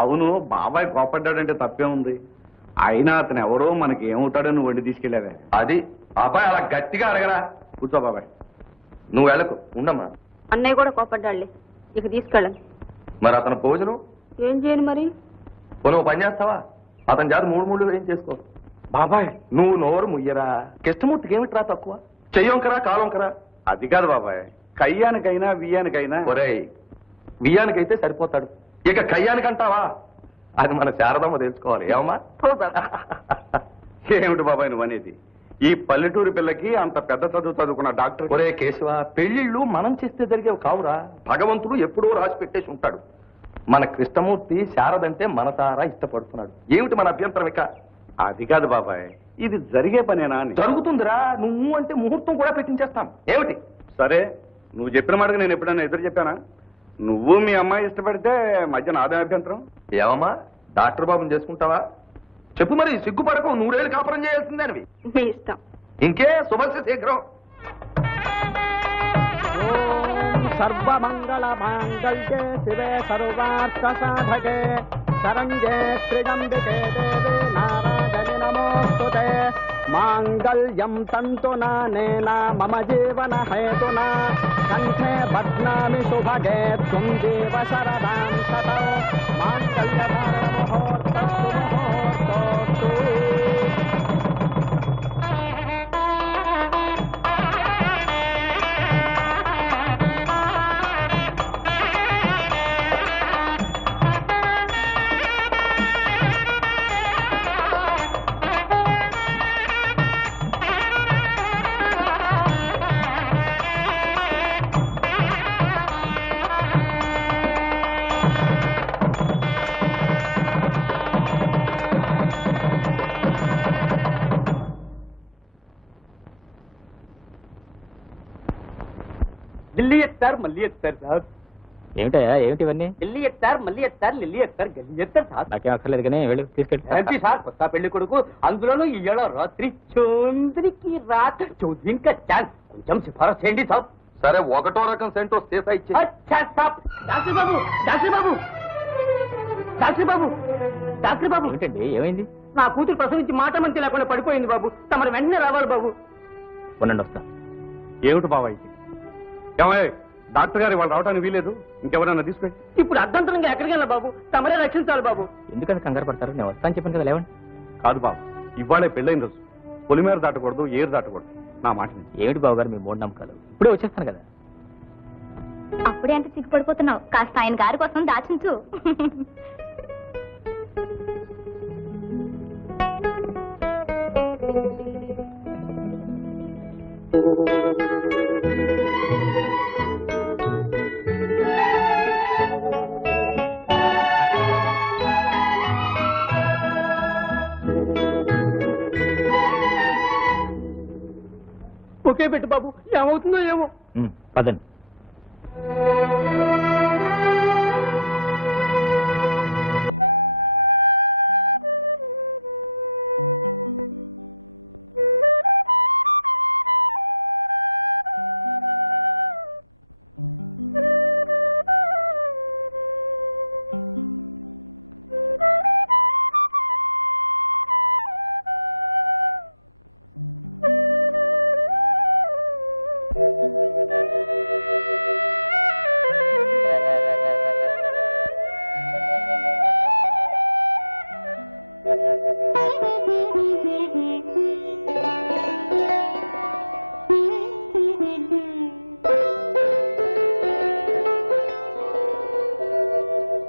అవును, బాబాయ్ కోపడ్డాడంటే తప్పే ఉంది. అయినా అతను ఎవరో మనకి ఏమవుతాడో నువ్వు వండి తీసుకెళ్ళావే. అది అబ్బాయి అలా గట్టిగా అడగరా. కూర్చో బాబాయ్. నువ్వు వెళ్ళకు, ఉండమ్మా. అన్నయ్య కూడా కోపడ్డాడులే, ఇక తీసుకెళ్ళండి. మరి అతను భోజనం ఏం చేయను మరి? నువ్వు పని చేస్తావా? అతని జాతి మూడు ఏం చేసుకో. బాబాయ్ నువ్వు నోరు ముయ్యరా. కృష్ణమూర్తికి ఏమిట్రా తక్కువ? చెయ్యొంకరా కాలొంకరా. అది కాదు బాబాయ్, కయ్యానికైనా వియ్యానికైనా. ఒరేయ్, వియ్యానికైతే సరిపోతాడు, ఇక కయ్యానికంటావా? అది మన శారదమ్మ తెలుసుకోవాలి. ఏమమ్మా? ఏమిటి బాబాయ్ నువ్వు అనేది? ఈ పల్లెటూరు పిల్లకి అంత పెద్ద చదువు చదువుకున్న డాక్టర్. ఒరే కేశవ, పెళ్లిళ్ళు మనం చేస్తే జరిగేవి కావురా. భగవంతుడు ఎప్పుడూ రాసి పెట్టేసి ఉంటాడు. మన కృష్ణమూర్తి శారదంటే మనసారా ఇష్టపడుతున్నాడు. ఏమిటి మన అభ్యంతరం? ఇక అది కాదు బాబాయ్, ఇది జరిగే పనేనా అని. జరుగుతుందిరా. నువ్వు అంటే ముహూర్తం కూడా పెట్టించేస్తాం. ఏమిటి? సరే, నువ్వు చెప్పిన మాటకు నేను ఎప్పుడైనా ఎదురు చెప్పానా? నువ్వు మీ అమ్మాయి ఇష్టపడితే మధ్య నాదే అభ్యంతరం. ఏమమ్మా, డాక్టర్ బాబుని చేసుకుంటావా? చెప్పు మరి, సిగ్గుపడకు. 100 ఏళ్ళు కాపురం చేయాల్సిందేనివి. మీ ఇష్టం. ఇంకే శుభస్య శీఘ్రం. సర్వమంగళ మాంగళ్యే శివే సర్వార్థ సాధకే శరణ్యే త్ర్యంబకే దేవే నారాయణి నమోస్తుతే. మాంగళ్యం తంతునా నేనా మమ జీవన హేతునా కంఠే బధ్నామి శుభగే త్వం జీవ శరదాం శతం. మాంగళ్యధారణ ముహూర్తస్తు ముహూర్తోస్తు. ఢిల్లీ ఎత్తారు మళ్ళీ ఎత్తారు సార్. ఏమిటయా ఏమిటి ఇవన్నీ? ఢిల్లీ ఎత్తారు మళ్ళీ ఎత్తారు ఢిల్లీ ఎత్తారు గల్లీ ఎత్తారు సార్. నాకేం అక్కర్లేదు కానీ వెళ్ళి తీసుకెళ్ళి సార్ కొత్త పెళ్లి కొడుకు, అందులోనూ ఈ ఏడో రాత్రి చౌదరికి రాత్రి ఇంకా ఛాన్స్ కొంచెం సిఫారసు చేయండి సార్. సరే, 1వ రకం సెంటో సీసా ఇచ్చి. డాక్టర్ బాబు డాక్టర్ బాబు డాక్టర్ బాబు డాక్టర్ బాబు ఏమిటండి ఏమైంది? నా కూతురు ప్రసవించి మాట మంచి లేకుండా పడిపోయింది బాబు. తమరు వెంటనే రావాలి బాబు. ఉండండి వస్తా. ఏమిటి బాబాయ్ ఇది? ఏమయ్య, డాక్టర్ గారు వాళ్ళు రావడానికి వీలేదు, ఇంకెవరైనా తీసుకెళ్ళి. ఇప్పుడు అర్ధంతరంగా ఎక్కడికి వెళ్ళా బాబు? తమరే రక్షించాలి బాబు. ఎందుకని కంగారు పడతారు? నేను వస్తాను చెప్పాను కదా, లేవండి. కాదు బాబు, ఇవాళే పెళ్ళైన రోజు. పొలిమేర దాటకూడదు, ఏరు దాటకూడదు. నా మాట ఏమిటి బాబు గారు మీ మూఢనమ్మకాలు? ఇప్పుడే వచ్చేస్తాను కదా. అప్పుడే అంత సిగ్గుపడిపోతున్నావు, కాస్త ఆయన గారి కోసం దాచుంచు. ఒకే పెట్టు బాబు, ఏమవుతుందో ఏమో. పదండి.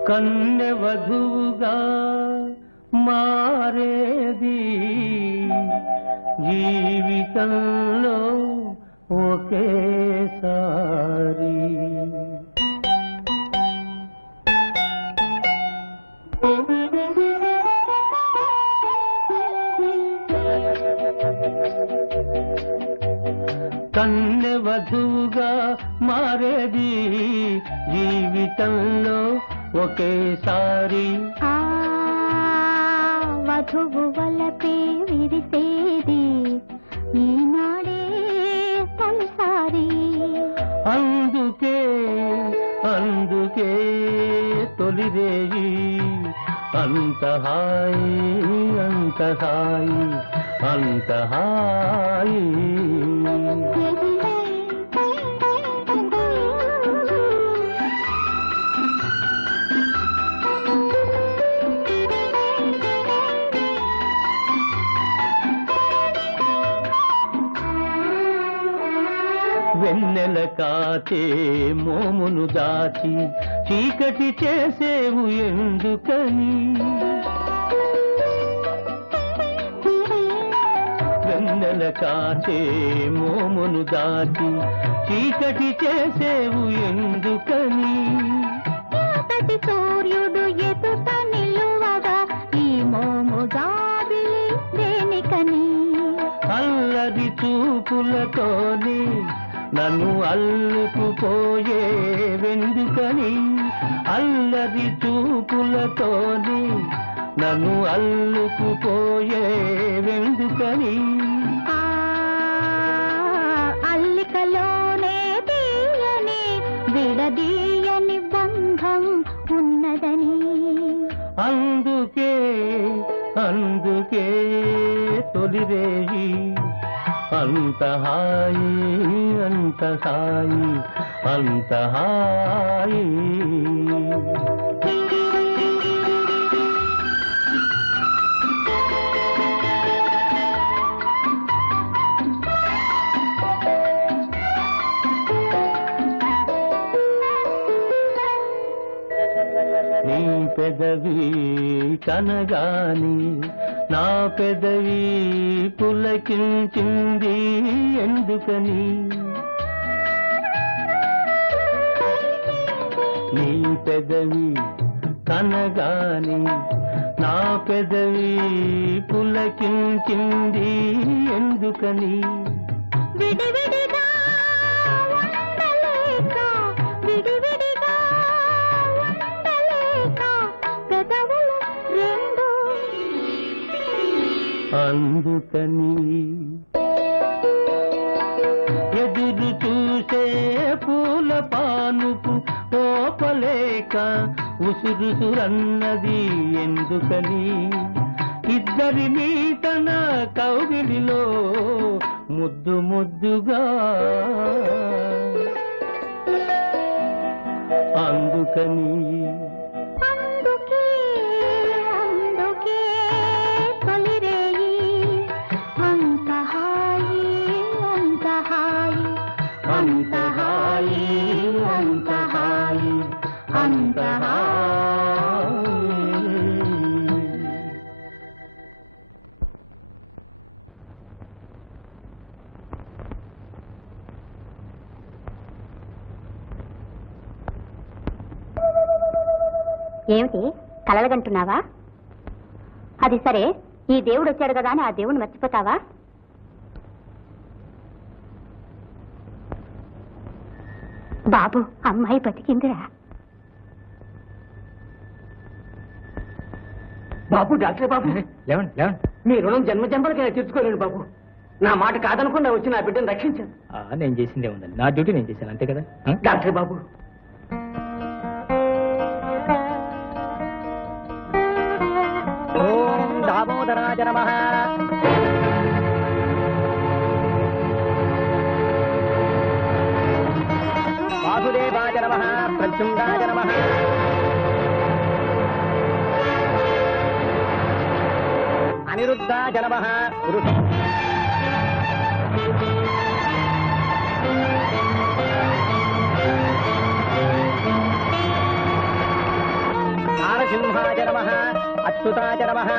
కన్నె వధువుగా మారేది జీవితంలో ఒకేసారి. కన్నె వధువుగా మారేది జీవితంలో ఒకేసారి. వధువు వలపే విరిసేది ఈనాడే తొలిసారి. అందుకే అందుకే తొలి తొలిరేయి అంత హాయి అంత హాయి అంత హాయి. వెన్నెల కాచే మోమును దాచి చీకటి చేసేవు ఎందుకని, వెన్నెల కాచే మోమును దాచి చీకటి చేసేవు ఎందుకని, సూర్యుడు ఎదుట నిలువగా ఈ మోము జాబిలి దేనికని, అల్లరి చూపులతోని నన్ను అల్లుకుపోయే వెందుకని, అల్లరి చూపులతోని నన్ను అల్లుకుపోయే వెందుకని, అల్లికలోనే తీయని విడదీయని బంధం ఉన్నదని, అందుకే అందుకే తొలిరేయి అంత హాయి అంత హాయి అంత హాయి. నీ పెదవి కనగాని నా పెదవి పులకించింది ఎందుకని, నీ పెదవి కనగాని నా పెదవి పులకించింది ఎందుకని, విడివిడిగా ఉండలేక విడివిడిగా ఉండలేక పెదవులు రెండు అందుకని ఎదురు చూసే పూల పానుపు ఓపలేక ఉసురుసురన్నది ఎందుకని, ఇద్దరినీ తన కౌగిలిలో ముద్దు ముద్దుగా అందుకని, అందుకే అందుకే తొలిరేయి అంత హాయి అంత హాయి అంత హాయి అంత హాయి అంత హాయి. ఏమిటి కలలుగంటున్నావా? అది సరే, ఈ దేవుడు వచ్చాడు కదా అని ఆ దేవుడిని మర్చిపోతావా? బాబు, అమ్మాయి బతికిందిరా. బాబు, డాక్టర్ బాబు, లేవండి లేవండి. మీ రుణం జన్మ జన్మలకైనా తీర్చుకోలేను బాబు. నా మాట కాదనుకున్నా వచ్చి నా బిడ్డను రక్షించాను. నేను చేసిందే ఉందండి, నా డ్యూటీ నేను చేశాను, అంతే కదా. డాక్టర్ బాబు, ఓం దామోదరాయ నమః. వాసుదేవాయ నమః. ప్రత్యుంగాయ నమః. అనిరుద్ధాయ నమః. నారసింహాయ నమః. అచ్యుతాయ నమః.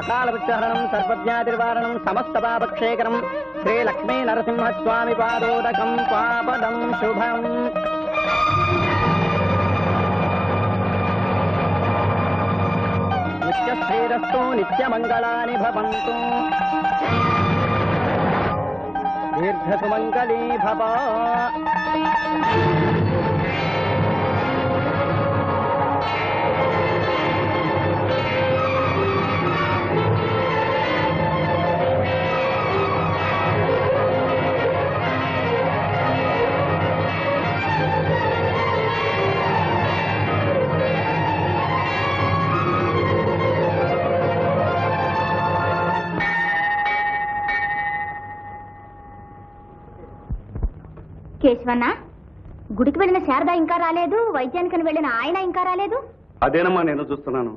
అకాల విగ్రహణం సర్వజ్ఞాతిర్వారణం సమస్త పాపక్షేకరం శ్రీ లక్ష్మీ నరసింహస్వామి పాదోదకం పాపదం శుభం. నిత్యశ్రీరస్తు నిత్యమంగళాని భవంతు. దీర్ఘసుమంగళీ భవ. కేశవన్న, గుడికి వెళ్ళిన శారద ఇంకా రాలేదు, వైద్యానికని వెళ్ళిన ఆయన ఇంకా రాలేదు. అదేనమ్మా నేను చూస్తున్నాను.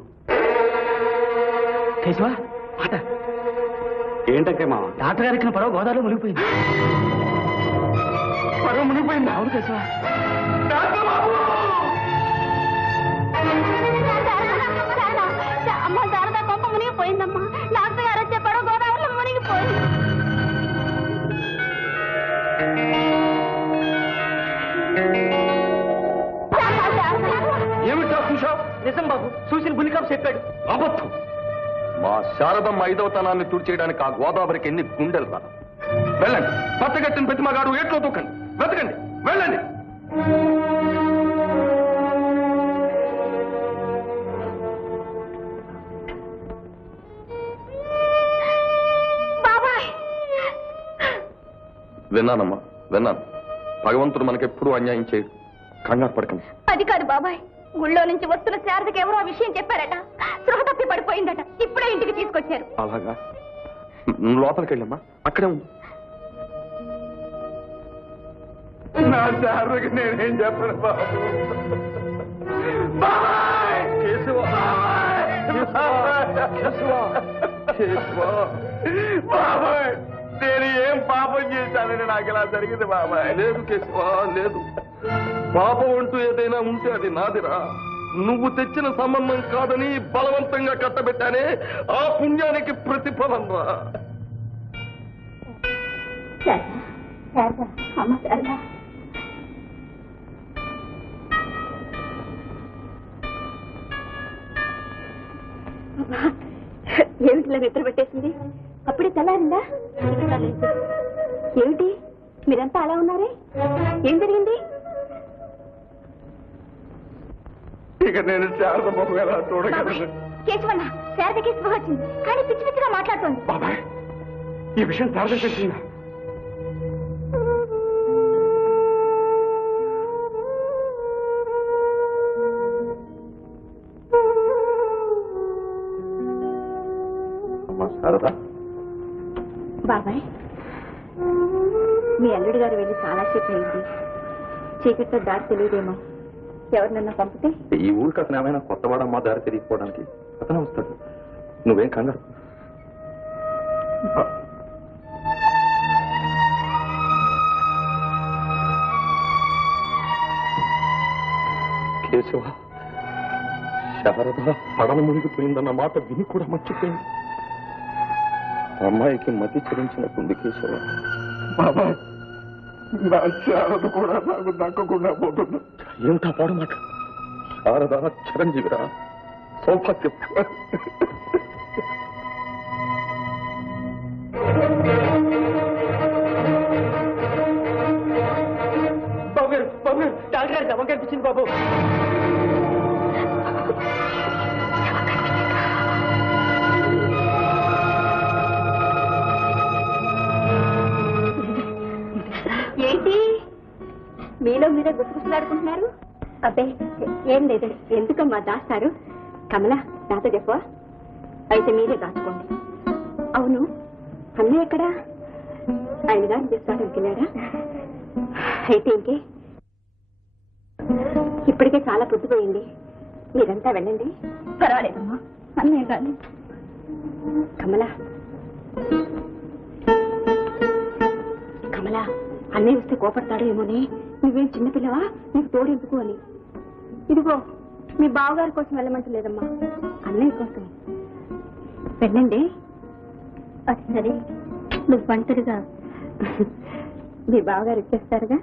కేశవ మాట ఏంటంటే మా డాక్టర్ గారికి ఇచ్చిన పడవ గోదావరిలో మునిగిపోయింది. పడవ మునిగిపోయిందా? అవును కేశవ. అమ్మ శారద కొంప మునిగిపోయిందమ్మా. డాక్టర్ గారు వచ్చే పడవ గోదావరిలో మునిగిపోయింది. ఏమిటా చూశావు? నిజం బాబు, చూసిన బుల్లికాపు చెప్పాడు. అబద్ధం. మా శారదమ్మ ఐదవతనాన్ని తుడిచేయడానికి ఆ గోదావరికి ఎన్ని గుండెలు రా. వెళ్ళండి, పచ్చగట్టిన ప్రతిమగాడు ఎట్లో తూకండి, వెతకండి, వెళ్ళండి. విన్నానమ్మా, విన్నాను. భగవంతుడు మనకెప్పుడూ అన్యాయం చేయడు. కంగారు పడకండి. అది కాదు బాబాయ్, గుళ్ళో నుంచి వస్తున్న శారదకి ఎవరో ఆ విషయం చెప్పారట. స్పృహ తప్పి పడిపోయిందట. ఇప్పుడే ఇంటికి తీసుకొచ్చారు. అలాగా? నువ్వు లోపలికి వెళ్ళమ్మా, అక్కడే ఉంది. నా శారదకి నేనేం చెప్పను బాబు. బాబాయ్, నేను ఏం పాపం చేశానని నాకు ఇలా జరిగింది బాబాయ్. లేదు కేశవ, లేదు. పాపం అంటూ ఏదైనా ఉంటే అది నాదిరా. నువ్వు తెచ్చిన సంబంధం కాదని బలవంతంగా కట్టబెట్టానే, ఆ పుణ్యానికి ప్రతిఫలం రా. ఏమిటిలా నిద్ర పెట్టేసింది? అప్పుడే తెల్లారిందా? ఏమిటి మీరంతా అలా ఉన్నారే? ఏం జరిగింది? ఇక నేను శారద మొహం ఎలా చూడగలను? కేశవన్న, శారదకి స్పృహ వచ్చింది, కానీ పిచ్చి పిచ్చిగా మాట్లాడుతోంది. బాబాయ్, ఈ విషయం శారద తెలిసిందా? శారదా, బాబాయ్, మీ అల్లుడి గారు వెళ్ళి చాలాసేపు అయింది. చీకట్లో దారి తెలియదేమో. ఎవరినన్నా పంపితే? ఈ ఊరికి అతను ఏమైనా కొత్తవాడమ్మా దారి తిరిగిపోవడానికి? అతనే వస్తాడు, నువ్వేం కంగారు. కేశవ, శారద పడవ మునిగిపోయిందన్న మాట విని కూడా మర్చిపోయింది. అమ్మాయికి మతి చెల్లించినట్టుంది కేశవ. బాబాయ్, నా శారద కూడా నాకు దక్కకుండా పోతుంది. ఏమిటా పాడు మాట? శారద చిరంజీవిరా, సౌభాగ్యం. బాబు గారు, బాబు గారు, డాక్టర్ గారు దెబ్బ కనిపించింది బాబు. ఏంటి మీలో మీరే గుర్తులాడుకుంటున్నారు? అబ్బే ఏం లేదు. ఎందుకమ్మా దాస్తారు? కమల, నాతో చెప్పవా? అయితే మీరే దాచుకోండి. అవును, అన్నయ్య ఎక్కడా? ఆయన గారిని తీసుకోవడానికి వెళ్ళాడా? అయితే ఇంకే, ఇప్పటికే చాలా పొద్దుపోయింది. మీరంతా వెళ్ళండి. పర్వాలేదమ్మా, అన్నయ్య కానీ. కమల, కమల, అన్నయ్య వస్తే కోపడతాడు ఏమోని. నువ్వేం చిన్నపిల్లవా, నీకు తోడెందుకు అని. ఇదిగో, మీ బావగారి కోసం వెళ్ళమంటలేదమ్మా, అన్నయ్య కోసం వెళ్ళండి. అది సరే, నువ్వు ఒంటరిగా మీ బావగారు ఇచ్చేస్తారుగా.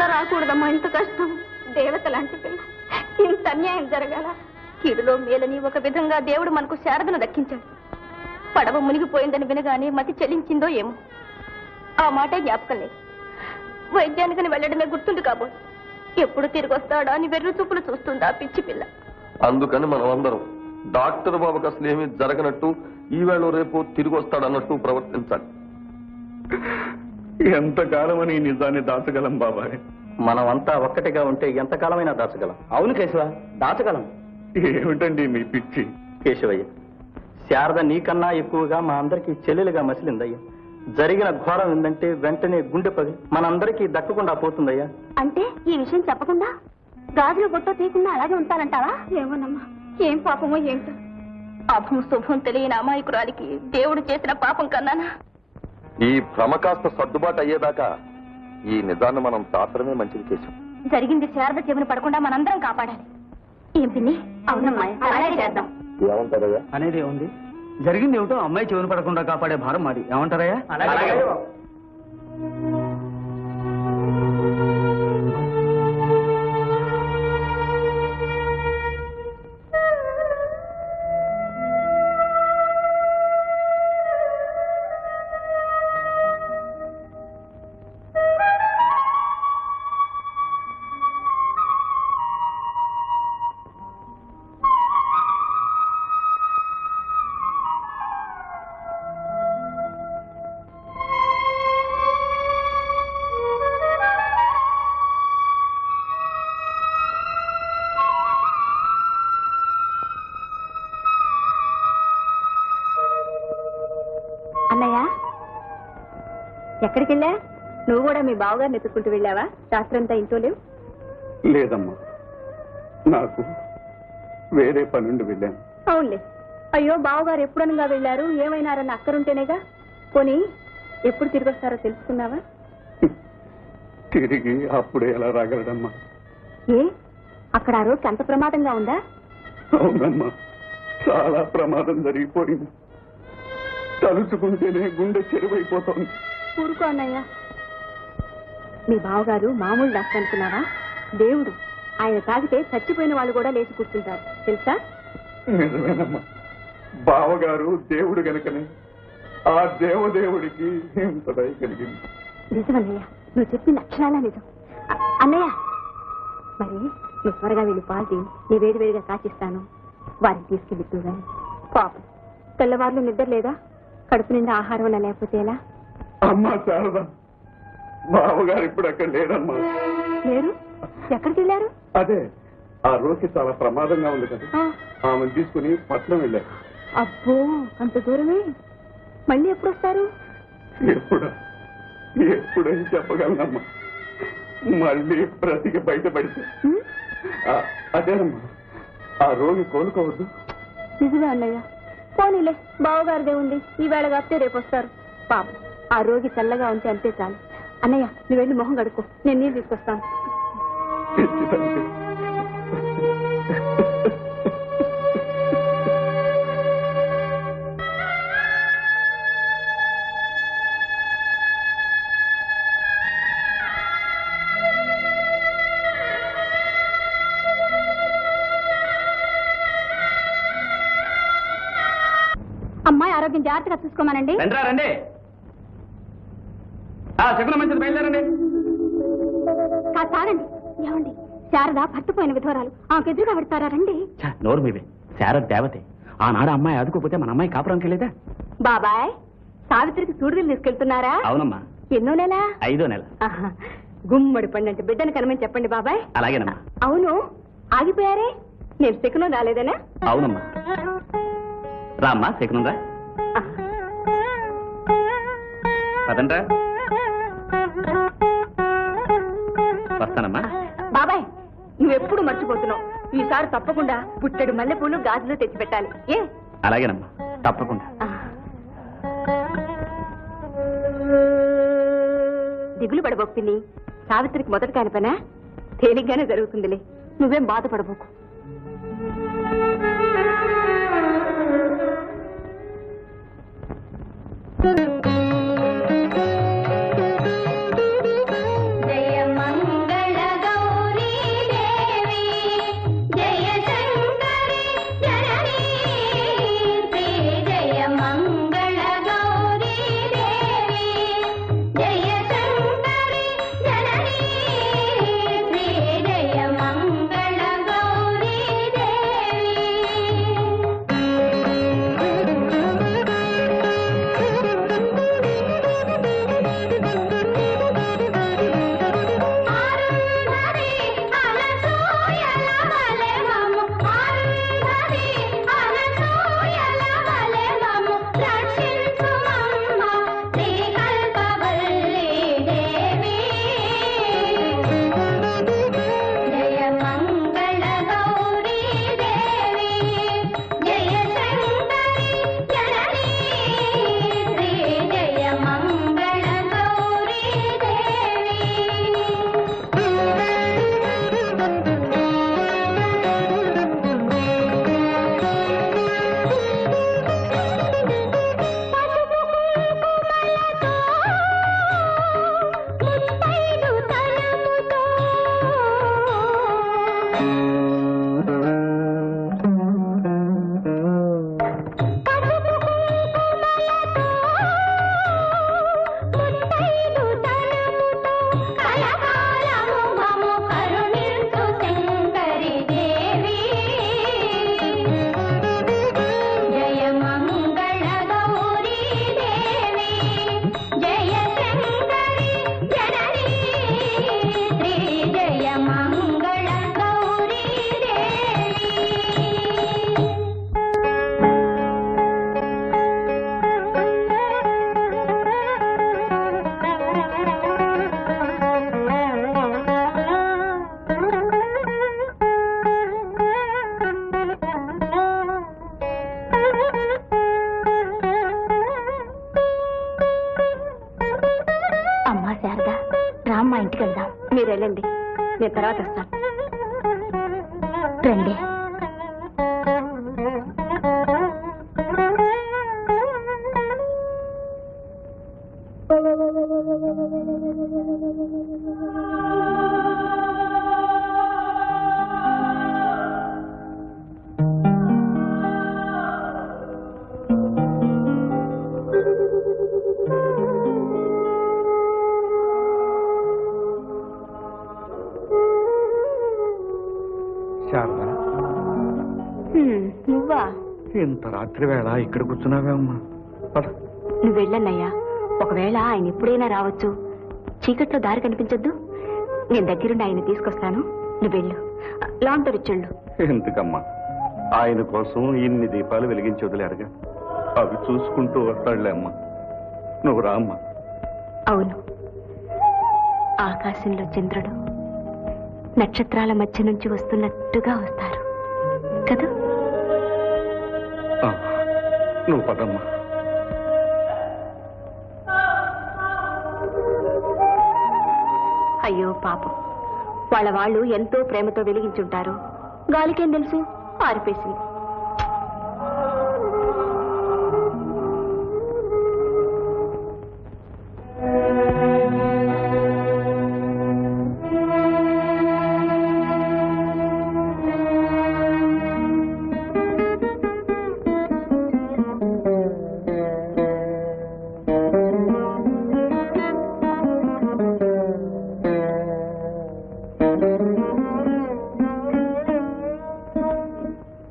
కూడా రాకూడదమ్మా ఇంత కష్టం. దేవత లాంటి పిల్ల ఇంత అన్యాయం జరగాల. కీడులో మేలని ఒక విధంగా దేవుడు మనకు శారదను దక్కించాడు. పడవ మునిగిపోయిందని వినగానే మతి చెల్లించిందో ఏమో. ఆ మాటే జ్ఞాపకం లేదు. వైద్యానికని వెళ్ళడమే గుర్తుంది కాబోలు. ఎప్పుడు తిరిగి వస్తాడా అని వెర్రు చూపులు చూస్తుందా పిచ్చి పిల్ల. అందుకని మనం అందరం డాక్టర్ బాబుకి అసలు ఏమీ జరగనట్టు ఈవేళ రేపు తిరిగి వస్తాడన్నట్టు ప్రవర్తించాలి. ఎంతకాలమని ఈ నిజాన్ని దాచగలం బాబాయ్? మనమంతా ఒక్కటిగా ఉంటే ఎంతకాలమైనా దాచగలం. అవును కేశవ, దాచగలం. ఏమిటండి మీ పిచ్చి? కేశవయ్య, శారద నీకన్నా ఎక్కువగా మా అందరికీ చెల్లెలుగా మసిలిందయ్యా. జరిగిన ఘోరం ఏంటంటే వెంటనే గుండె పగి మనందరికీ దక్కకుండా పోతుందయ్యా. అంటే ఈ విషయం చెప్పకుండా గాజులు బొట్ట తీయకుండా అలాగే ఉంటారంటావా? ఏమోనమ్మా, ఏం పాపమో ఏంటో. పాపం శుభం తెలియని అమాయకురాలికి దేవుడు చేసిన పాపం కన్నానా? ఈ భ్రమ కాస్త సర్దుబాటు అయ్యేదాకా ఈ నిజాన్ని మనం తాత్రమే మంచిది కేశం. జరిగింది శారద చెవిని పడకుండా మనందరం కాపాడాలి. ఏం పిన్ని? అవునమ్మా, అలాగే చేద్దాం. ఏమంటారయ్యా? అనేది ఉంది. జరిగింది ఏమిటో అమ్మాయి చెవిని పడకుండా కాపాడే భారం మాది. ఏమంటారయ్యా? అన్నయ్య, ఎక్కడికి వెళ్ళా? నువ్వు కూడా మీ బావగారిని ఎత్తుకుంటూ వెళ్ళావా? రాత్రంతా ఇంట్లో లేవు? లేదమ్మా, నాకు వేరే పనుండి వెళ్ళాను. అవునులే. అయ్యో, బావగారు ఎప్పుడనగా వెళ్ళారు, ఏమైనారన్న అక్కరుంటేనేగా. పోనీ ఎప్పుడు తిరిగి వస్తారో తెలుసుకున్నావా? తిరిగి అప్పుడే ఎలా రాగలడమ్మా? ఏ, అక్కడ ఆ రోజు అంత ప్రమాదంగా ఉందా? అవునమ్మా, చాలా ప్రమాదం జరిగిపోయింది. తలుచుకుంటేనే గుండె చెరువైపోతోంది. ఊరుకో అన్నయ్య. మీ బావగారు మామూలు డాక్టర్ అనుకున్నావా? దేవుడు. ఆయన తాగితే చచ్చిపోయిన వాళ్ళు కూడా లేచి కూర్చుంటారు, తెలుసా? నిజమేనమ్మా, బావగారు దేవుడు గనుకనే ఆ దేవదేవుడికి ఇంత దయ కలిగింది. నిజమన్నయ్య, నువ్వు చెప్పిన అక్షరాలా నిజం. అన్నయ్య, మరి నువ్వు త్వరగా వెళ్ళి పాల్తి నీ వేడివేడిగా కాచిస్తాను. వారిని తీసుకెళ్ళిద్దు గాని. పాపం తెల్లవారులు నిద్ర లేదా? కడుపు నిండా ఆహారం అలా లేకపోతే ఎలా? అమ్మా శారద, బావగారు ఇప్పుడు అక్కడ లేరమ్మా. లేరు? ఎక్కడికి వెళ్ళారు? అదే, ఆ రోజుకి చాలా ప్రమాదంగా ఉంది కదా, ఆమెను తీసుకుని పట్నం వెళ్ళారు. అబ్బో, అంత దూరమే? మళ్ళీ ఎప్పుడు వస్తారు? ఎప్పుడని చెప్పగలనమ్మా. మళ్ళీ బ్రతికి బయటపడితే. అదేనమ్మా, ఆ రోగి కోలుకోవద్దు. నిజమే అన్నయ్య. పోనీలే, బావగారిదే ఉంది. ఈవేళ కాస్తే రేపు వస్తారు. పాపం, ఆ రోగి చల్లగా ఉంటే అంతే చాలు. అన్నయ్య, నువ్వు వెళ్ళి మొహం కడుక్కో, నేను నీళ్ళు తీసుకొస్తాను. అమ్మాయి ఆరోగ్యం జాగ్రత్తగా చూసుకోమనండి. రండి. చెప్పిన మంచిది, బయలుదేరండి. కాదు తాగండి. ఏమండి, శారద పట్టుపోయిన విధవరాలు, ఆమెకు ఎదురుగా పెడతారా? రండి. నోరు మీవే. శారద దేవతే. ఆనాడు అమ్మాయి ఆదుకోపోతే మన అమ్మాయి కాపురంకి వెళ్ళేదా? బాబాయ్, సావిత్రికి సూడిలు తీసుకెళ్తున్నారా? అవునమ్మా. ఎన్నో నెల? 5వ నెల. గుమ్మడి పండంటే బిడ్డను కనమని చెప్పండి బాబాయ్. అలాగేనమ్మా. అవును, ఆగిపోయారే? నేను శకునం రాలేదనా? అవునమ్మా. రామ్మా, శకునం రా. పదండ్రా. వస్తానమ్మా. బాబాయ్, నువ్వెప్పుడు మర్చిపోతున్నావు. ఈసారి తప్పకుండా పుట్టెడు మల్లెపూలు గాజులు తెచ్చిపెట్టాలి. ఏ? అలాగేనమ్మా, తప్పకుండా. దిగులు పడబోక్పిని. సావిత్రికి మొదటి కాని పనా? తేలిగ్గానే జరుగుతుందిలే, నువ్వేం బాధపడబోకు. జయ మంగళ మీరు వెళ్ళండి, నేను తర్వాత వస్తాను. రండి. శారదా, నువ్వా? ఇంత రాత్రి వేళ ఇక్కడ కూర్చున్నావే అమ్మా. నువ్వు వెళ్ళన్నయ్యా. ఒకవేళ ఆయన ఎప్పుడైనా రావచ్చు. చీకట్లో దారి కనిపించద్దు. నేను దగ్గరుండి ఆయన తీసుకొస్తాను. నువ్వు వెళ్ళు. లాంగ్ తెరిచెళ్ళు. ఎందుకమ్మా? ఆయన కోసం ఇన్ని దీపాలు వెలిగించి వదిలేరుగా, అవి చూసుకుంటూ వస్తాడులే అమ్మా. నువ్వు రా అమ్మా. అవును, ఆకాశంలో చంద్రుడు నక్షత్రాల మధ్య నుంచి వస్తున్నట్టుగా వస్తారు కదా. నువ్వు పదమ్మా. అయ్యో పాపం, వాళ్ళు ఎంతో ప్రేమతో వెలిగించుంటారు. గాలికేం తెలుసు, ఆరిపేసింది.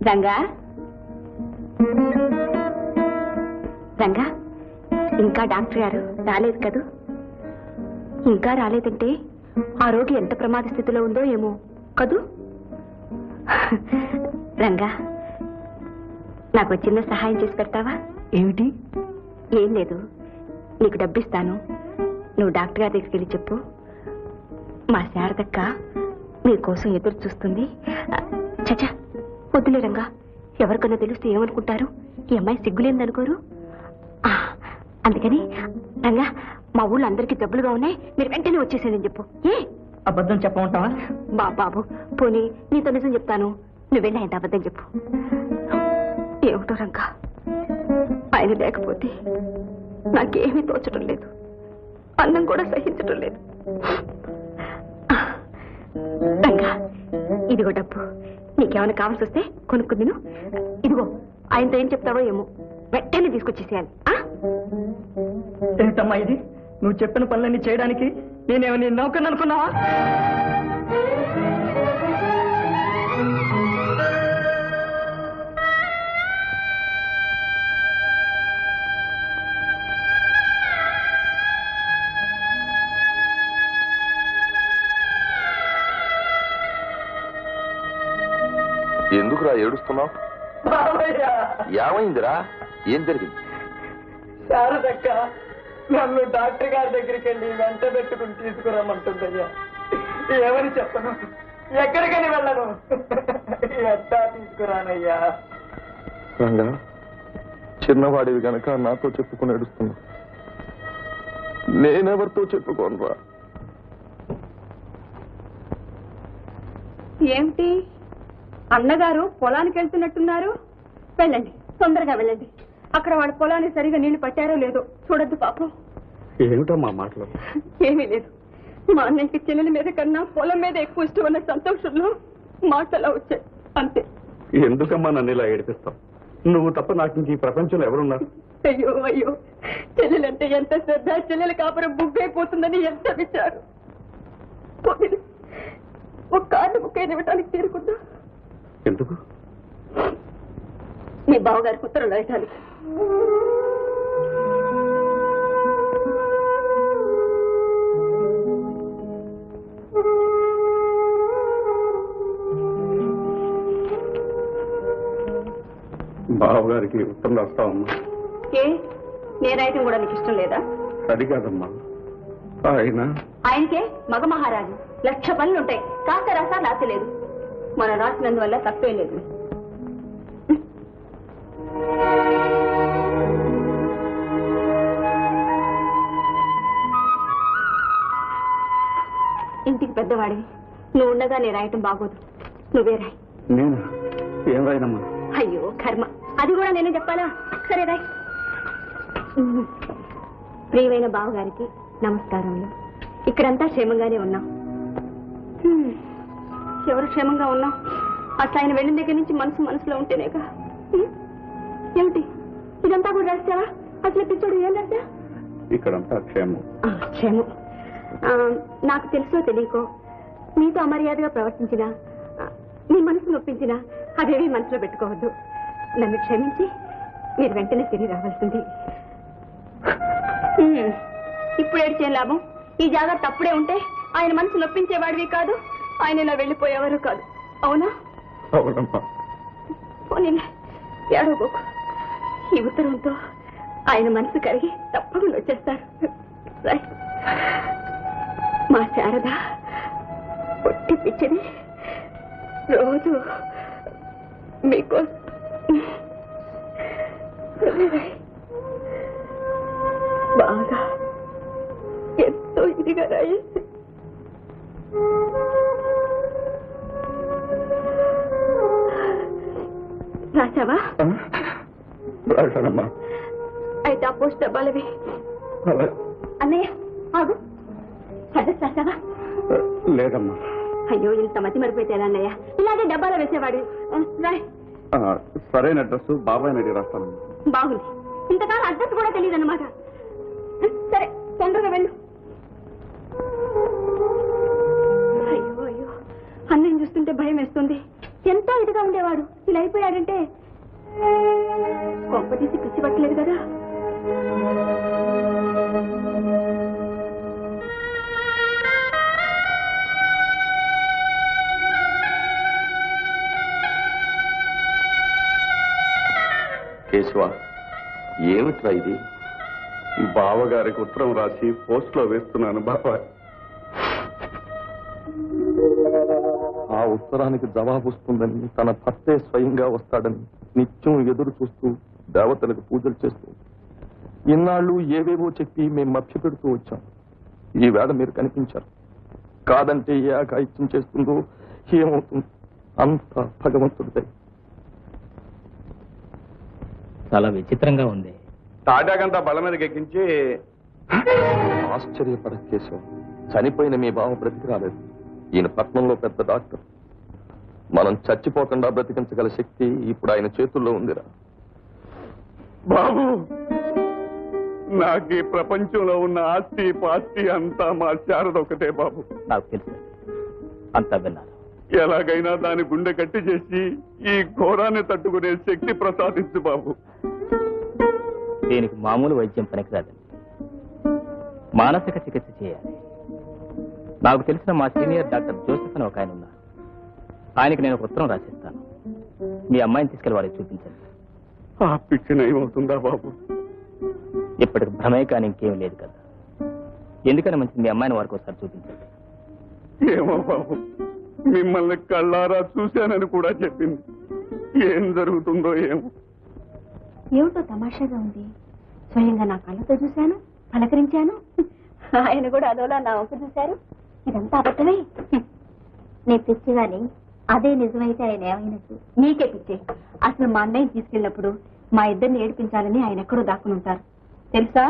రంగా, రంగా, ఇంకా డాక్టర్ గారు రాలేదు కదూ? ఇంకా రాలేదంటే ఆ రోగి ఎంత ప్రమాద స్థితిలో ఉందో ఏమో కదూ? రంగా, నాకు చిన్న సహాయం చేసి పెడతావా? ఏమిటి? ఏం లేదు, నీకు డబ్బిస్తాను. నువ్వు డాక్టర్ గారి దగ్గరికి వెళ్ళి చెప్పు, మా శారదక్క మీకోసం ఎదురు చూస్తుంది. చచ్చా, వద్దులే రంగా, ఎవరికన్నా తెలిస్తే ఏమనుకుంటారు? ఈ అమ్మాయి సిగ్గులేందనుకోరు. అందుకని రంగా, మా ఊళ్ళో అందరికీ జబ్బులుగా ఉన్నాయి, మీరు వెంటనే వచ్చేసేదని చెప్పు. ఏ అబద్ధం చెప్పమంటావా? బాబు, పోనీ నీతో నిజం చెప్తాను. నువ్వు వెళ్ళి ఆయన అబద్ధం చెప్పు. ఏమిటో రంగా, ఆయన లేకపోతే నాకేమీ తోచడం లేదు, అన్నం కూడా సహించడం లేదు. రంగా, ఇదిగో డబ్బు, నీకేమైనా కావాల్సి వస్తే కొనుక్కు తిను. ఇదిగో, ఆయనతో ఏం చెప్తావో ఏమో, వెంటనే తీసుకొచ్చేసేయాలి. ఏంటమ్మా ఇది? నువ్వు చెప్పిన పనులన్నీ చేయడానికి నేనేమని నౌకర్ని అనుకున్నావా? ఎందుకురా ఏడుస్తున్నావు? ఏమైందిరా? ఏం జరిగింది? శారదక్క నన్ను డాక్టర్ గారి దగ్గరికి వెళ్ళి వెంట పెట్టుకుని తీసుకురమ్మంటుందయ్యా. ఏమని చెప్పను? ఎక్కడికని వెళ్ళను? ఎట్టా తీసుకురానయ్యా? రంగా, చిన్నవాడివి గనక నాతో చెప్పుకుని ఏడుస్తున్నా. నేనెవరితో చెప్పుకోనరా? ఏమిటి, అన్నగారు పొలానికి వెళ్తున్నట్టున్నారు? వెళ్ళండి, తొందరగా వెళ్ళండి. అక్కడ వాళ్ళ పొలాన్ని సరిగా నీళ్లు పట్టారో లేదో చూడద్దు పాపం. ఏమిటమ్మా మాటలు? ఏమీ లేదు, మా అన్నయ్యకి చెల్లెల మీద కన్నా పొలం మీద ఎక్కువ ఇష్టం ఉన్న సంతోషంలో మాటలా వచ్చాయి అంతే. ఎందుకమ్మా నన్ను ఇలా ఏడిపిస్తావు? నువ్వు తప్ప నాకు ఇంక ఈ ప్రపంచంలో ఎవరున్నారు? అయ్యో అయ్యో, చెల్లెలంటే ఎంత శ్రద్ధ, చెల్లెల కాపురం బుగ్గైపోతుందని ఎంత విచారు. ఒక కార్డు బుక్ అయిన ఇవ్వటానికి తీరుకుందా? ఎందుకు? మీ బావగారికి ఉత్తరం రాయటానికి. బావగారికి ఉత్తరం రాస్తావమ్మా? ఏ, నేను రాయటం కూడా నీకు ఇష్టం లేదా? అది కాదమ్మా, ఆయనకే మగ మహారాజు, 1,00,000 పనులుంటాయి. కాస్త రాసా రాసలేదు. మనం రాసినందువల్ల తప్పేం లేదు. ఇంటికి పెద్దవాడివి, నువ్వు ఉండగా నేను రాయటం బాగోదు. నువ్వే రాయి. నేను ఏం రాయనమ్మా? అయ్యో కర్మ, అది కూడా నేనే చెప్పాలా? సరే రాయ్. ప్రియమైన బావగారికి నమస్కారములు. ఇక్కడంతా క్షేమంగానే ఉన్నాం. ఎవరు క్షేమంగా ఉన్నాం? అసలు ఆయన వెళ్ళిన దగ్గర నుంచి మనసులో ఉంటేనేగా. ఏమిటి ఇదంతా కూడా రాస్తావా? అసలు పిచ్చోడు ఏం రాస్తా? ఇక్కడంతా క్షేమం. క్షేమం. నాకు తెలుసో తెలియకో మీతో అమర్యాదగా ప్రవర్తించినా, మీ మనసు నొప్పించినా అదేవి మనసులో పెట్టుకోవద్దు. నన్ను క్షమించి మీరు వెంటనే తిరిగి రావాల్సింది. ఇప్పుడు ఏడ్చే లాభం? ఈ జాగ్రత్త తప్పుడే ఉంటే ఆయన మనసు నొప్పించేవాడివి కాదు, ఆయన ఇలా వెళ్ళిపోయేవారు కాదు. అవునా? అవునమ్మా. పోనీ ఏడవబోకు. ఈ ఉత్తరంతో ఆయన మనసు కరిగి తప్పకుండా వచ్చేస్తారు. మా శారద పొట్టి పిచ్చిది రోజు మీకోసం బాగా ఎంతో ఇదిగా రాయేసి రాసావా? రాశానమ్మా. అయితే ఆ పోస్ట్ డబ్బాలవి. అన్నయ్య ఆగు, అడ్రస్ రాసావా? లేదమ్మా. అయ్యో, ఇంత మతి మరిపోతే ఎలా అన్నయ్య? ఇలాగే డబ్బాలో వేసేవాడు. రాయ్. సరైన అడ్రస్ బాబాయ్ అడిగి రాస్తానమ్మా. బాగుంది. ఇంతకాలం అడ్రస్ కూడా తెలియదు అన్నమాట. సరే, తొందరగా వెళ్ళు. అయ్యో అయ్యో, అన్నయ్య చూస్తుంటే భయం వేస్తుంది. ఎంతో ఇదిగా ఉండేవాడు, ఇలా అయిపోయాడంటే కొంప తీసి పిచ్చి పట్టలేదు కదా. కేశవ, ఏమిట్రా ఇది? బావగారికి ఉత్తరం రాసి పోస్ట్ లో వేస్తున్నాను బాబాయ్. ఆ ఉత్తరానికి జవాబు వస్తుందని, తన భర్తే స్వయంగా వస్తాడని నిత్యం ఎదురు చూస్తూ దేవతలకు పూజలు చేస్తూ ఇన్నాళ్ళు ఏవేవో చెప్పి మేము మభ్య పెడుతూ వచ్చాం. ఈవేళ మీరు కనిపించారు. కాదంటే ఏ అఘాయిత్యం చేస్తుందో ఏమవుతుంది? అంత భగవంతుడిదే. చాలా విచిత్రంగా ఉంది. తాటాకంతా బల మీదకి ఎక్కించి ఆశ్చర్యపడ కేశవం, చనిపోయిన మీ బావ బ్రతికి రాలేదు. ఈయన పట్నంలో పెద్ద డాక్టర్. మనం చచ్చిపోకుండా బ్రతికించగల శక్తి ఇప్పుడు ఆయన చేతుల్లో ఉందిరా. బాబు, నాకు ఈ ప్రపంచంలో ఉన్న ఆస్తి పాస్తి అంతా మా శారద ఒకటే బాబు. నాకు తెలుసు, అంతా విన్నాను. ఎలాగైనా దాని గుండె కట్టి చేసి ఈ ఘోరాన్ని తట్టుకునే శక్తి ప్రసాదించు బాబు. దీనికి మామూలు వైద్యం పనికిరాదండి, మానసిక చికిత్స చేయాలి. నాకు తెలిసిన మా సీనియర్ డాక్టర్ జోసెఫ్ అని ఒక ఆయన ఉన్నారు. ఆయనకి నేను ఒక ఉత్తరం రాసిస్తాను. మీ అమ్మాయిని తీసుకెళ్లి వారికి చూపించండి. ఆ పిచ్చి నయమవుతుందా బాబు? ఇప్పటికి భ్రమే కానీ ఇంకేం లేదు కదా. ఎందుకని మంచిది మీ అమ్మాయిని వారికి ఒకసారి చూపించండి. ఏమో బాబు, మిమ్మల్ని కళ్ళారా చూశానని కూడా చెప్పింది. ఏం జరుగుతుందో ఏమో. ఏమిటో తమాషాగా ఉంది. స్వయంగా నా కళ్ళతో చూశాను, పలకరించాను. ఆయన కూడా అదోలా నా వంక చూశారు. ఇదంతా అబద్ధమే. నేను పిచ్చిగాని అదే నిజమైతే ఆయన ఏమైనట్టు? నీకే పిచ్చే. అసలు మా అన్నయ్యని తీసుకెళ్ళినప్పుడు మా ఇద్దరిని ఏడిపించాలని ఆయన ఎక్కడో దాక్కుని ఉంటారు తెలుసా?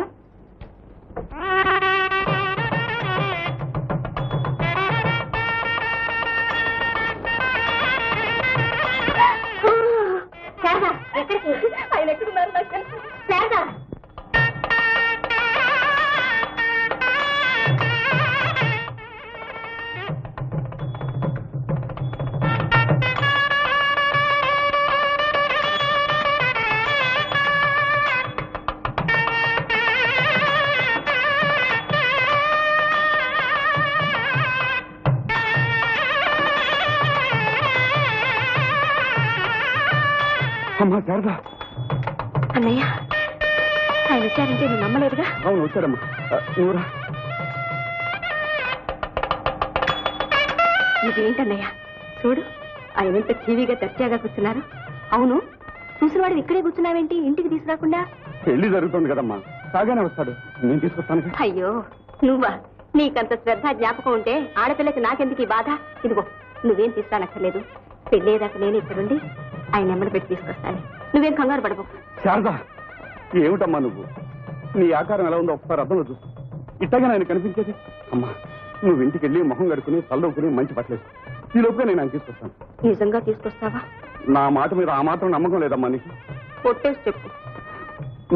అమ్మా శారదా. అన్నయ్య ఆయన వచ్చారంటే నువ్వు నమ్మలేదుగా? అవును వచ్చారమ్మా. నువ్వురా. ఇదేంటన్నయ్య చూడు, ఆయన ఎంత టీవీగా దర్జాగా కూర్చున్నారు. అవును, చూసిన వాడు ఇక్కడే కూర్చున్నావేంటి, ఇంటికి తీసుకురాకుండా? పెళ్లి జరుగుతుంది కదమ్మా, బాగానే వస్తాడు, నేను తీసుకొస్తాను. అయ్యో నువ్వా? నీకంత శ్రద్ధ జ్ఞాపకం ఉంటే ఆడపిల్లకి నాకెందుకు ఈ బాధ? ఇదిగో నువ్వేం తీసుకురానక్కర్లేదు, పెళ్ళేదాకా నేను ఇక్కడుండి ఆయన నెమ్మడి పెట్టి తీసుకొస్తాను. నువ్వేం కంగారు పడకు. శారదా, ఏమిటమ్మా నువ్వు? నీ ఆకారం ఎలా ఉందో ఒకసారి అర్థంలో చూస్తూ ఇట్టగా ఆయన కనిపించేది. అమ్మా నువ్వు ఇంటికి వెళ్ళి మొహం కడుకుని తల్లుకుని మంచి పట్టలేదు, ఈ లోపుగా నేను ఆయన తీసుకొస్తాను. నిజంగా తీసుకొస్తావా? నా మాట మీద ఆ మాత్రం నమ్మకం లేదమ్మా నీకు? ఒట్టేసి చెప్పు.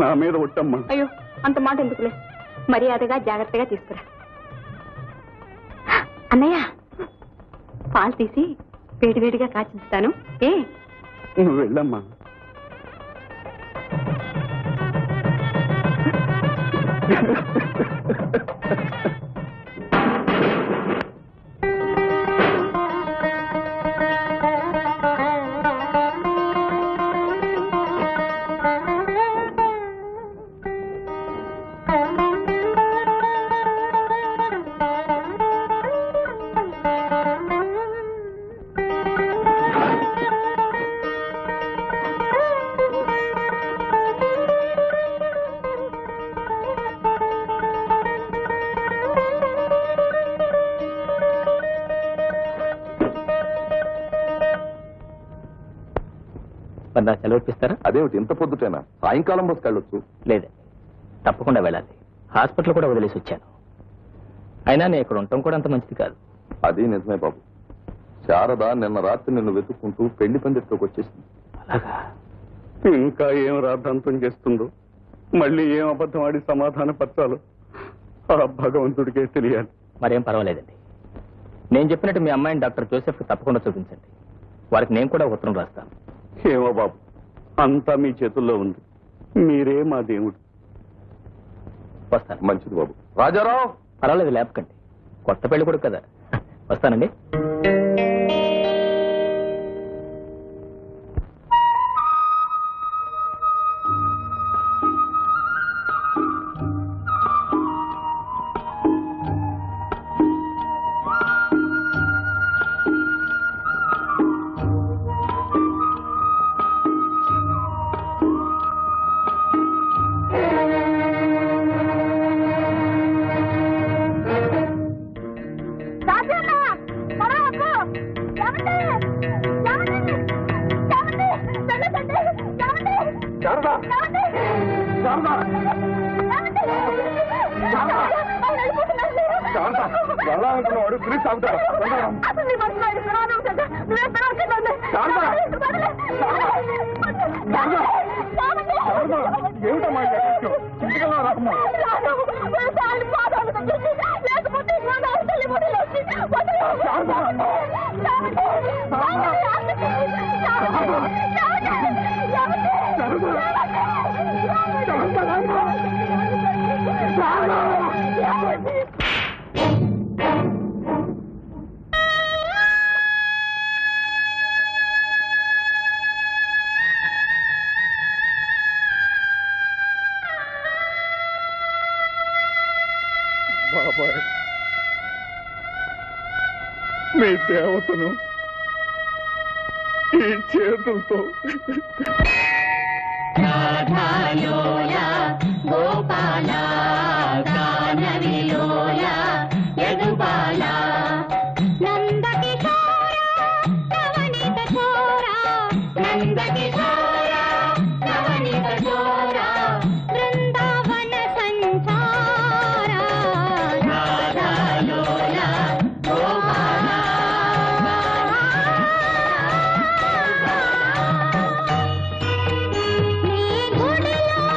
నా మీద ఒట్టమ్మా. అయ్యో అంత మాట ఎందుకులే, మర్యాదగా జాగ్రత్తగా తీసుకురా. అన్నయ్య పాలు తీసి వేడివేడిగా కాచించుతాను. నువ్వు వెళ్ళమ్మా. మరి నా సెలవు ఇప్పిస్తారా? అదేమిటి ఇంత పొద్దుటైనా? సాయంకాలం బస్కి వెళ్ళొచ్చు. లేదండి, తప్పకుండా వెళ్ళాలి. హాస్పిటల్ కూడా వదిలేసి వచ్చాను. అయినా నేను ఇక్కడ ఉండటం కూడా అంత మంచిది కాదు. అది నిజమే బాబు. శారద నిన్న రాత్రి నిన్ను వెతుక్కుంటూ పెళ్లి పందిట్లోకి వచ్చేసింది. అలాగా? ఇంకా ఏం రాద్ధాంతం చేస్తుందో, మళ్ళీ ఏం అబద్ధం ఆడి సమాధానపరచాలో ఆ భగవంతుడికే తెలియాలి. మరేం పర్వాలేదండి, నేను చెప్పినట్టు మీ అమ్మాయిని డాక్టర్ జోసెఫ్కి తప్పకుండా చూపించండి. వారికి నేను కూడా ఉత్తరం రాస్తాను. ఏమో బాబు, అంతా మీ చేతుల్లో ఉంది, మీరే మా దేవుడు. వస్తాను. మంచిది బాబు. రాజారావు. పర్వాలేదు, లేపకండి, కొత్త పెళ్లి కొడుకు కదా. వస్తానండి. బాబాయ్, మీ దేవతను ఈ చేతులతో నీ గుడిలో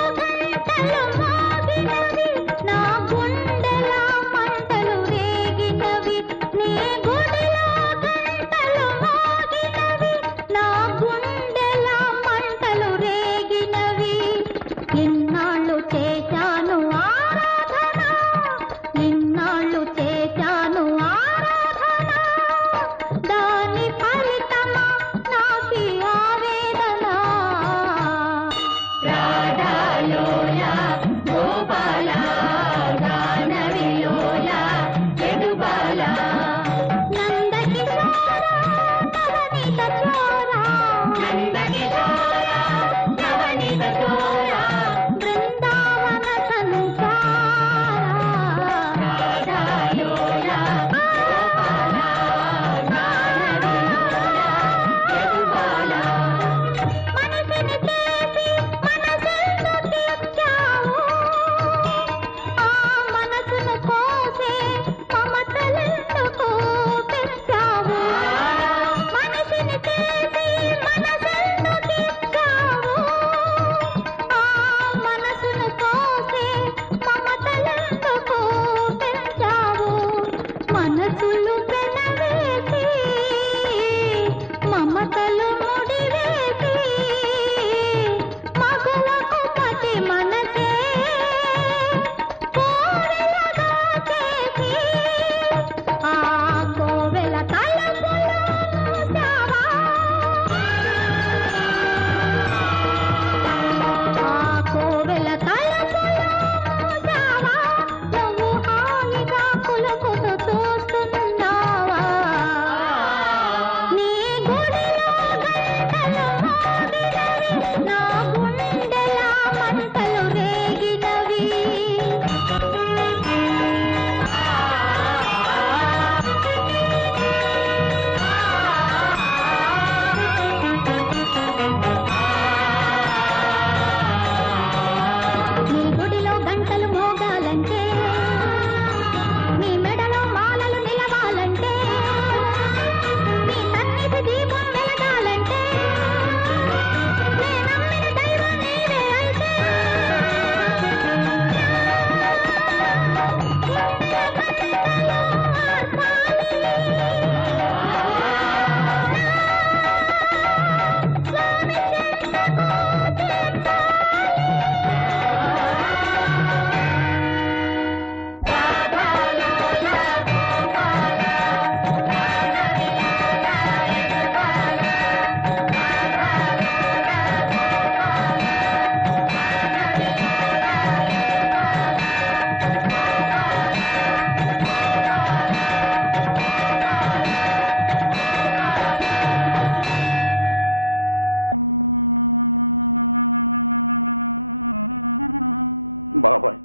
బాబాయ్,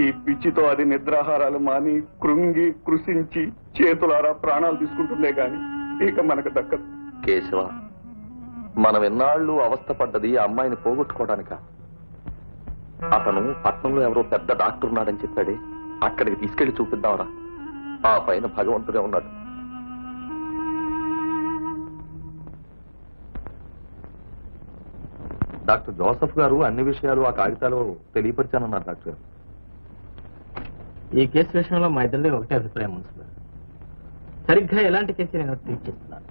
ఈ పిచ్చితో అది నిద్రాహారాలు మాని కృంగి కృషించి చేతులారా ప్రాణాలు తీసుకుంటుందే గాని ఇక మనకు దక్కదు. కేశవ, మనం ఎన్నాళ్ళు అవస్థపడ్డది ఆ అమ్మాయిని పోగొట్టుకోవడానిక. అతను పట్నంలో ఎవరో పెద్ద డాక్టర్ ఉన్నాడని చెప్పాడే, అక్కడికి తీసుకెళ్లి చూపిద్దాంరా. ఆ పైన భగవంతుడే ఉన్నాడు. డాక్టర్ జోసఫ్ గారు అన్ని విషయాలు ఆ కాగితాలు తెలియపరిచానన్నారు డాక్టర్ గారు. ఈ కేసు విషయంలో మా ఇద్దరిదే ఒకటే అభిప్రాయం ఉంది సార్. సరిగ్గా ఎలాంటి కేసు నేను ట్రీట్ చేస్తున్నాను,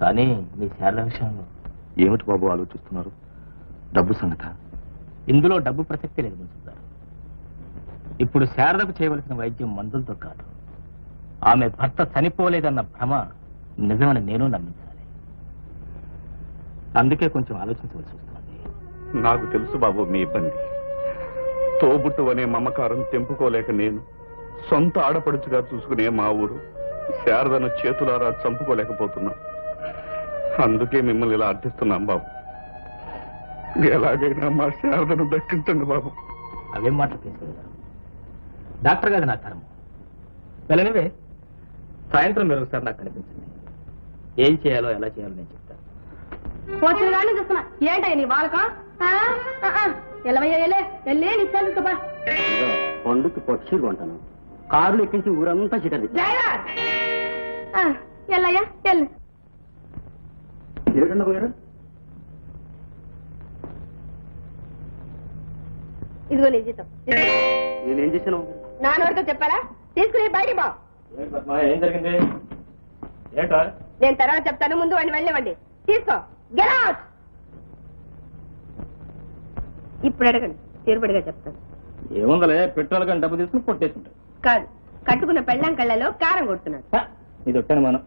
కానీ మీ శారద విషయంలో ఏమిటి బాబు ఆలోచిస్తున్నారు? డబ్బు సంగత? ఇందులో డబ్బు ప్రసక్తి లేదు మున్సిపాల్. ఇప్పుడు శారదకు చేయవలసిన వైద్యం మందులతో కాదు, ఆమె భర్త చనిపోలేదన్న భ్రమ నిజమని నేను నమ్మించాలి. అందుకే కొంచెం ఆలోచించవలసి వస్తుంది. నాకు తెలుసు బాబు మీ ఇబ్బంది. తోబుట్టు అనే మమకారం తెంపుకోలేక నేను సొంత ఆడపడుచుగా చూసుకునే మా ఊరు శారదను చేతులారా చంపుకోలేకపోతున్నాం. అందుకే మిమ్మల్ని ఇలా అర్థిస్తున్నాం బాబు. ఎలాగైనా మా శారదను దక్కించండి బాబు. అవేం మాటలు తీసుకెళ్ళారు డాక్టర్ గారు? నా కర్మ. వెళ్ళనివే, సాయంత్రం మీరు ఒకసారి నాకు కనిపించండి. ఏం చేయాలో ఎలా చేయాలో నేను చెప్తాను. వచ్చిన గాడిని చూస్తున్నా. ఏంటయ్య నీ బాలకం? ఎలవయ్యా వెళ్ళే నిశ్చయించుకోపా. పండుకి పక్షి కొంటాను, కారులు ఎక్కించి ఊరంతా చిటది. ఎల్లయ్యా వెళ్ళు. ఎరగండి పోయారు. ఇదిగో నీ జీతం. నేనేం చేశాను? నాన్నవాడితో చెప్పాలా? తీసుకుని బయటికి బా. ఏం జరిగింది? ఏంటా? నేను తర్వాత చెప్తాను, ముందు వాడిని వెళ్ళనివ్వండి. తీసుకో. Get out! ఇప్పుడు అడగండి, తీరుబడిగా చెప్తాను. ఏముందలే, పెట్రోల్ కానీ డబ్బు తీసుకుని కొట్టేసుకుంటాడు. కాదు, కట్టుకున్న పెళ్ళాం కళ్ళలో కారం కొడుతున్నాడు. ఇది ఒట్టాను మనం.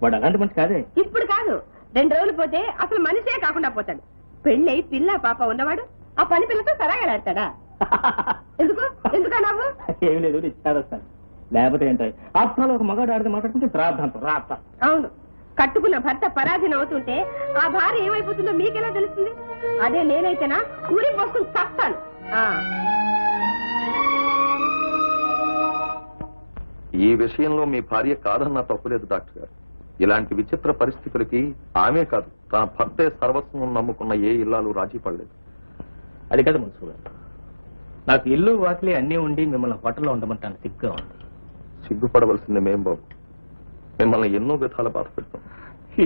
వాడు అలాంటి మనిషి కాదే. ఇప్పుడు కాదు, 2 రోజులు పోతే అసలు మనిషే కాకుండా పోతాడు. పెళ్ళై పిల్ల పాప ఉన్నవాడు ఆ పని పిల్లతో సరాగలాడతాడా? ఎందుకా నవ్వు? ఏమి లేదు, ఇచ్చేస్తాను. లేకపోతే ఏంటాయి అప్పుడు ఒక మగాడు ఆడితే మాట్లాడుకుంటే ప్రార్థనతో రాస్తా. అవును, కట్టుకున్న భర్త పరాధీనం అవుతుంటే ఆ భార్య ఏమైపోతుందో మీకెలా తెలుస్తుంది? అదే నేనైతేనా ఊరి పోసుకుని చస్తాను. ఈ విషయంలో మీ భార్య కాదన్నా తప్పులేదు డాక్టర్ గారు. ఇలాంటి విచిత్ర పరిస్థితులకి ఆమె కాదు, తన భర్తే సర్వస్వం నమ్ముకున్న ఏ ఇల్లాలు రాజీ పడలేదు. అది కదా మున్సు గారు, నాకు ఇల్లు వాకిలి అన్నీ ఉండి మిమ్మల్ని హోటల్లో ఉండమంటాను సిగ్గుగా ఉంది. సిగ్గుపడవలసింది మేం బాబు, మిమ్మల్ని ఎన్నో విధాలు బాధ పెడతాం.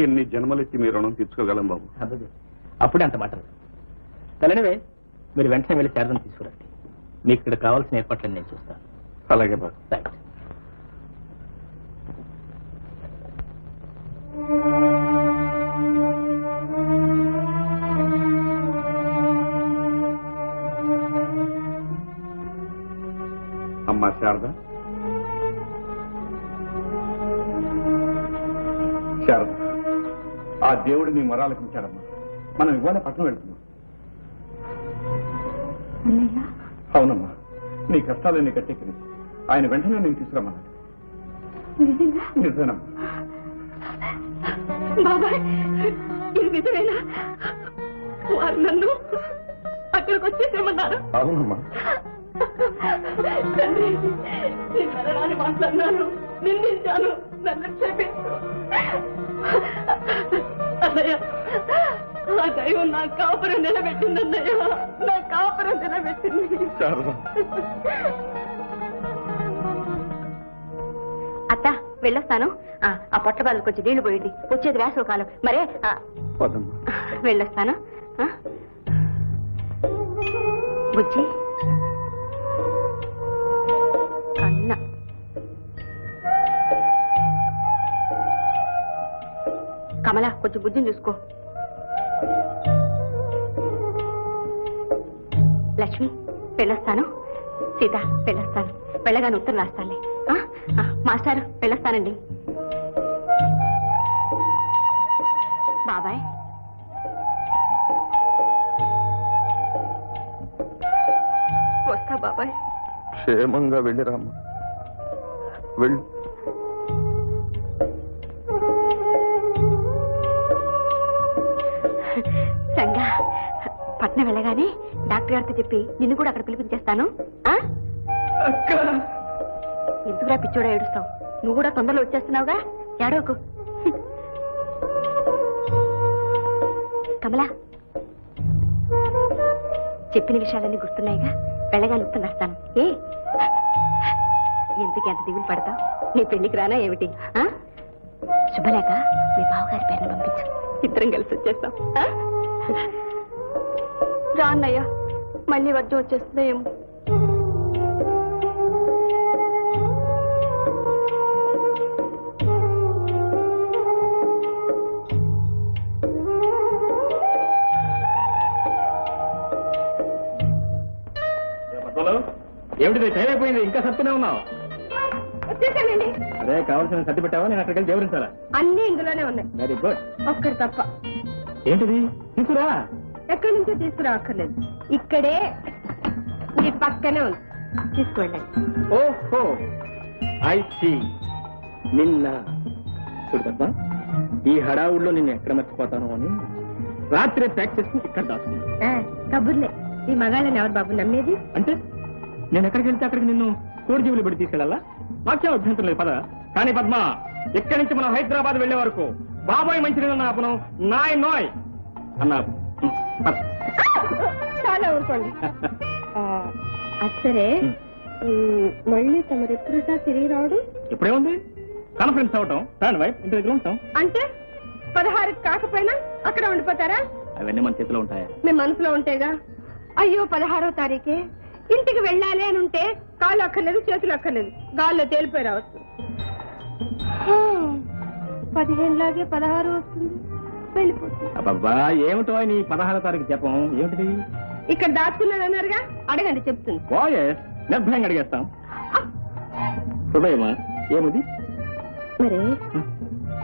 ఎన్ని జన్మలెత్తి మీ రుణం తీర్చుకోగలం బాబు. అప్పుడే అంత మాట తలనివే, మీరు వెంటనే వెళ్ళి శారదను తీసుకురండి. మీకు ఇక్కడ కావాల్సిన ఏర్పాట్లను నేను చూస్తాను. అలాగే బాబు. రైట్. అమ్మా శారద, శారద, ఆ దేవుడు నీ మొరాలకించాడమ్మా. మనం ఇవాళ పట్టణం వెళ్తున్నాం. అవునమ్మా, నీ కష్టాలన్నీ కట్టెక్కింది. ఆయన వెంటనే నేను తీసుకురమ్మన్నాడు. నిజమేనమ్మా. బాబాయ్, ఇది నిజమేనా? వారు నన్ను అక్కడికి వచ్చేసేమన్నారు. అవునమ్మా. తండ్రి, నీ మరణాన్ని మాట్లాడినాను, నిందించాను, నన్ను క్షమించు. అన్నయ్య, ఆ దైవం నా కాపురం నిలబెట్టింది. అన్నయ్య, నా కాపురం నిలబెట్టింది. అత్త, వెళ్ళొస్తాను. ఆ పొట్ల బాధలు కొంచెం నీళ్లు పోయింది. వచ్చేది వేసవి కాలం మరే. వెళ్ళొస్తాను. బుజ్జి, కన్న కమల, కొంచెం బుజ్జిని చూసుకో. లక్ష్మి, వెళ్ళొస్తాను. సీత, వెళ్ళొస్తాను. వెళ్ళగానే ఉత్తరం రాస్తానులే. మాస్టారు, వెళ్ళొస్తానండి. బాబాయ్, వస్తా బాబాయ్. క్షేమంగా వెళ్ళిరామ్మా, వెళ్ళి. సంగా, పట్నం వెళ్ళగానే డాక్టర్ గారితో చెప్పి నిన్ను కూడా అక్కడ పిలిపించేస్తాను. ఎందుకురా పిచ్చోడా ఏడుస్తావు? నువ్వు కూడా తొందరలో వచ్చేస్తున్నావుగా, ఏడవకు. కమలా, చెప్పిన విషయాలన్నీ గుర్తున్నాయిగా. వెళ్ళగానే ఉత్తరం రాస్తాను. ఎందుకు ఎంత దిగులు పడతావు? నీ పెళ్లికి రానా ఏమిటి? శుభలేక మీ బావగారి పేరుని పంపించు, ఇద్దరం కలిసి వచ్చేస్తాం. రా అన్నయ్య, మళ్ళీ వర్జం వచ్చేస్తుందో ఏమో. ఏమిటి టైం అయిపోయింది, ఇంకా సత్తునే ఉన్నావు? వచ్చేసానండి. అదే కావాల్సిన సర్ది పెట్టావా? నేను అక్కడికి వెళ్ళి వివరించాలా? అన్నీ ఇందులోనే ఉన్నాయి. Very good. ఒక్కరు తప్ప. ఏంటిది? తీసుకురా. ఎక్కడి నుంచో తీసుకురాక్కర్లేదు, ఇక్కడే మీ పక్కనే ఉంది. తీసుకువెళ్ళండి. ఓహో, ఐ సీ. నిన్న చూడు పద్మ, ఈ హడావుల్లో నిన్ను ఎక్కడ మర్చిపోతాను అని రాత్రి ప్యాక్ చేసుకుని ఇక్కడ దాచుకున్నా. కబుర్లే. ఈ మగాళ్ళని ఎవరు బాబు నమ్మేది? అంటే నేను ఎక్కడికి వెళ్తే అక్కడికి నిన్ను కోడిజీవులు పెట్టి తీసుకెళ్ళాలా? నాకేం అభ్యంతరం లేదు, పద. కానీ పద్మ, ఇక్కడి నుంచి మనం హైదరాబాద్ వెళ్లే వరకు బాబాయ్ మంచినీళ్ళు ఆపను, నాయ్ నోయ్ అన్నా. చాలా ఊరుకోండి. అసరే, మళ్ళీ తమరు ఎప్పుడుటా తిరిగి రావడం? ఇప్పుడే ఉంది, కాన్ఫరెన్స్ అవటం, ఫ్యాన్ వైఫ్ ఇంటి దగ్గర ఉంటాం. అంటే 16 కాకపోయినా అక్కడ ఉండిపోతారా? అవన్నీ మన చేతిలో ఉంటాయా? మీ మనసులో ఉంటేగా. అయ్యో, 16వ తారీఖే ఇంటికి వెళ్ళాలి అని ఉంటే కాళ్ళు అక్కర్లేదు, చేతులు అక్కర్లేదు, గాల్లో తేలిపోయి రావచ్చు. 15 లాగే 16 వస్తుంది, వెళ్ళిపోతుంది. అబ్బా, ఏమిటో నీ 16వ తారీఖు జపం ఏమిటిది? ఇక్కడ దాచుకున్నారన్నారుగా, అడగండి, చెప్తుంది. వాయస్ నిర్భయంగా అడిగేస్తాం. హృదయమా ఏమిది? మరి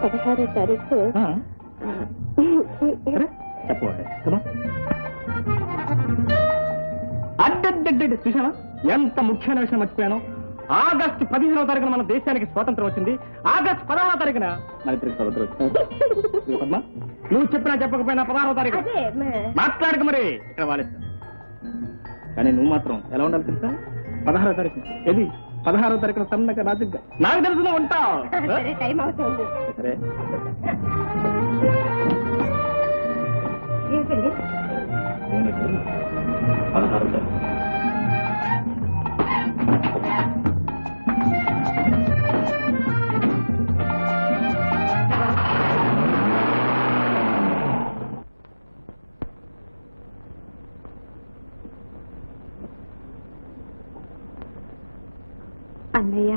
16వ తారీఖు చెప్పవాలి. అడ్డడ్డడ్డ చూసావా, ఎంత ముఖ్యమైన విషయం మర్చిపోయాను. ఆగస్టు 15వ తారీఖున మన దేశానికి స్వాతంత్రం వచ్చింది. ఆగస్టు 16వ తారీఖున మన ఇద్దరికి స్వాతంత్రం వచ్చింది. పద్మ, నువ్వు చెప్పినా చెప్పకపోయినా 16వ తారీఖు మాట్లాడక మరి ఇక్కడ వాలేస్తా. కానీ నువ్వు మాత్రం ఎలా ఉండాలి తెలుసా? 16వ తారీఖు ఏది 16వ తారీఖున సన్నగా రాజుగా నాకు తెలుసు ఉంటావు. టైం అవుతుంది. సరే ఏంటండి 16వ తారీఖు అన్నయ్య,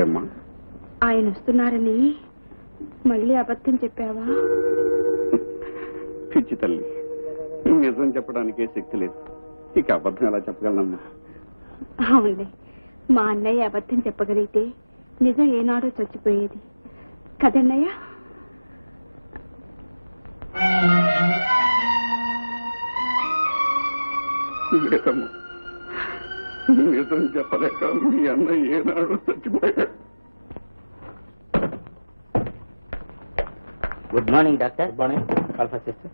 ఏమ్మా? ఆయన వస్తున్నారని మళ్ళీ అబద్ధం చెప్పావా? పిచ్చి తల్లి, నిజం చెప్పడానికే శక్తి లేదు, ఇక అబద్ధం ఎలా చెప్పగలనమ్మా? అవునులే, మా అన్నయ్య అబద్ధం చెప్పగలిగితే నిజం ఏనాడో చచ్చిపోయేది కదన్నయ్య. లేదమ్మా, నిజం చెప్పలేక మీ అన్న ఏనాడు చచ్చిపోయాడు. Good morning doctor. Good morning. Call first చేస్తే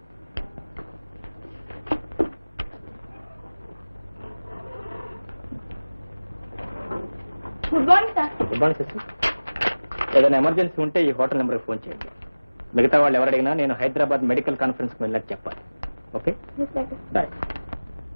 good morning sir. Good morning sister. ఏదైనా ఎమర్జెన్సీ ఉంటే ఈ హోటల్ నెంబర్కి ఫోన్ చేయండి. మిగతా వాళ్ళు ఎవరు అడిగినా నేను హైదరాబాద్ మెడికల్ కాన్ఫరెన్స్కి వెళ్ళినట్టు చెప్పాలి. Okay, bye.